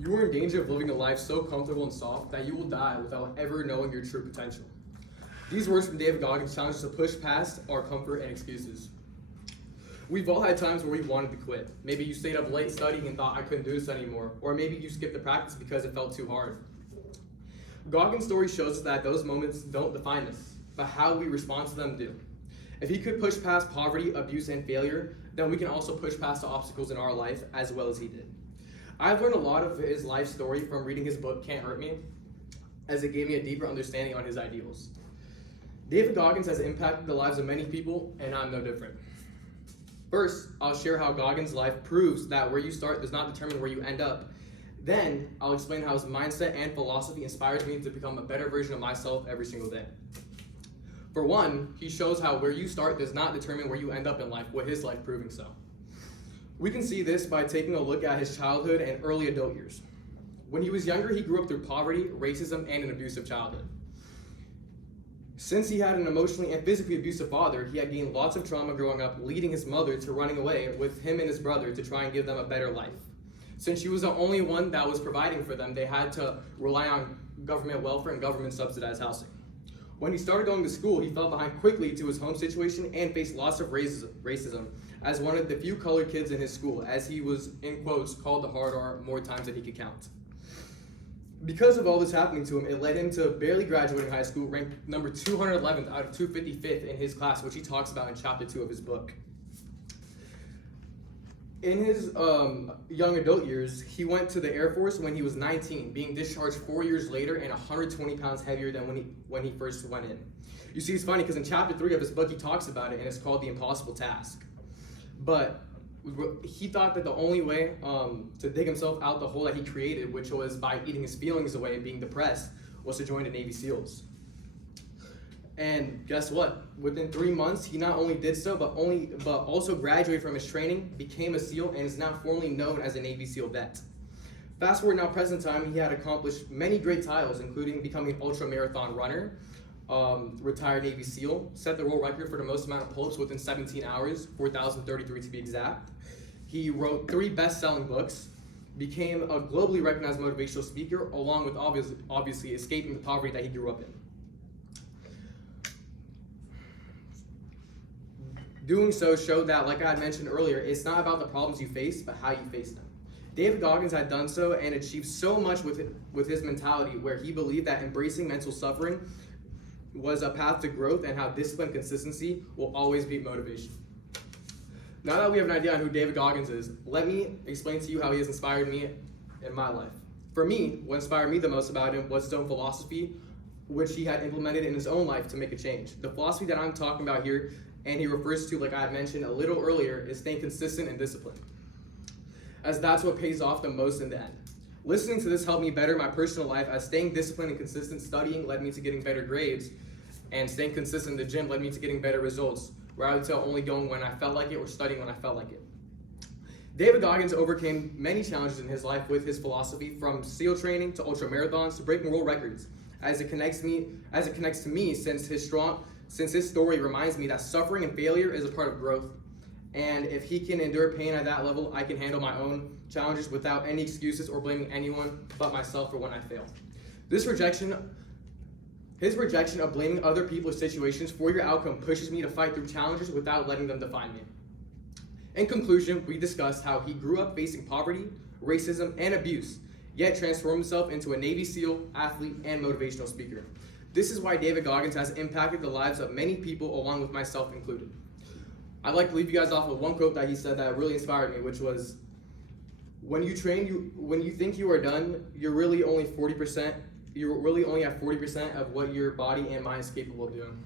You are in danger of living a life so comfortable and soft that you will die without ever knowing your true potential. These words from David Goggins challenge us to push past our comfort and excuses. We've all had times where we wanted to quit. Maybe you stayed up late studying and thought I couldn't do this anymore, or maybe you skipped the practice because it felt too hard. Goggins' story shows us that those moments don't define us, but how we respond to them do. If he could push past poverty, abuse, and failure, then we can also push past the obstacles in our life as well as he did. I've learned a lot of his life story from reading his book, Can't Hurt Me, as it gave me a deeper understanding on his ideals. David Goggins has impacted the lives of many people, and I'm no different. First, I'll share how Goggins' life proves that where you start does not determine where you end up. Then, I'll explain how his mindset and philosophy inspires me to become a better version of myself every single day. For one, he shows how where you start does not determine where you end up in life, with his life proving so. We can see this by taking a look at his childhood and early adult years. When he was younger, he grew up through poverty, racism, and an abusive childhood. Since he had an emotionally and physically abusive father, he had gained lots of trauma growing up, leading his mother to running away with him and his brother to try and give them a better life. Since she was the only one that was providing for them, they had to rely on government welfare and government subsidized housing. When he started going to school, he fell behind quickly to his home situation and faced lots of racism as one of the few colored kids in his school, as he was, in quotes, called the hard R more times than he could count. Because of all this happening to him, it led him to barely graduating high school, ranked number 211th out of 255th in his class, which he talks about in chapter 2 of his book. In his young adult years, he went to the Air Force when he was 19, being discharged 4 years later and 120 pounds heavier than when he first went in. You see, it's funny because in chapter 3 of his book, he talks about it, and it's called The Impossible Task. But he thought that the only way to dig himself out the hole that he created, which was by eating his feelings away and being depressed, was to join the Navy SEALs. And guess what? Within 3 months, he not only did so, but also graduated from his training, became a SEAL, and is now formally known as a Navy SEAL vet. Fast forward now, present time, he had accomplished many great titles, including becoming an ultra-marathon runner, retired Navy SEAL, set the world record for the most amount of pull-ups within 17 hours, 4,033 to be exact. He wrote 3 best-selling books, became a globally recognized motivational speaker, along with obviously escaping the poverty that he grew up in. Doing so showed that, like I had mentioned earlier, it's not about the problems you face, but how you face them. David Goggins had done so and achieved so much with his mentality, where he believed that embracing mental suffering was a path to growth and how discipline and consistency will always beat motivation. Now that we have an idea on who David Goggins is, let me explain to you how he has inspired me in my life. For me, what inspired me the most about him was his own philosophy, which he had implemented in his own life to make a change. The philosophy that I'm talking about here, and he refers to, like I had mentioned a little earlier, is staying consistent and disciplined, as that's what pays off the most in the end. Listening to this helped me better my personal life, as staying disciplined and consistent studying led me to getting better grades, and staying consistent in the gym led me to getting better results, rather than only going when I felt like it or studying when I felt like it. David Goggins overcame many challenges in his life with his philosophy, from SEAL training to ultra marathons to breaking world records, as it connects to me since his story reminds me that suffering and failure is a part of growth. And if he can endure pain at that level, I can handle my own challenges without any excuses or blaming anyone but myself for when I fail. His rejection of blaming other people or situations for your outcome pushes me to fight through challenges without letting them define me. In conclusion, we discussed how he grew up facing poverty, racism, and abuse, yet transformed himself into a Navy SEAL, athlete, and motivational speaker. This is why David Goggins has impacted the lives of many people, along with myself included. I'd like to leave you guys off with one quote that he said that really inspired me, which was, when you think you are done, you're really only at 40% of what your body and mind is capable of doing.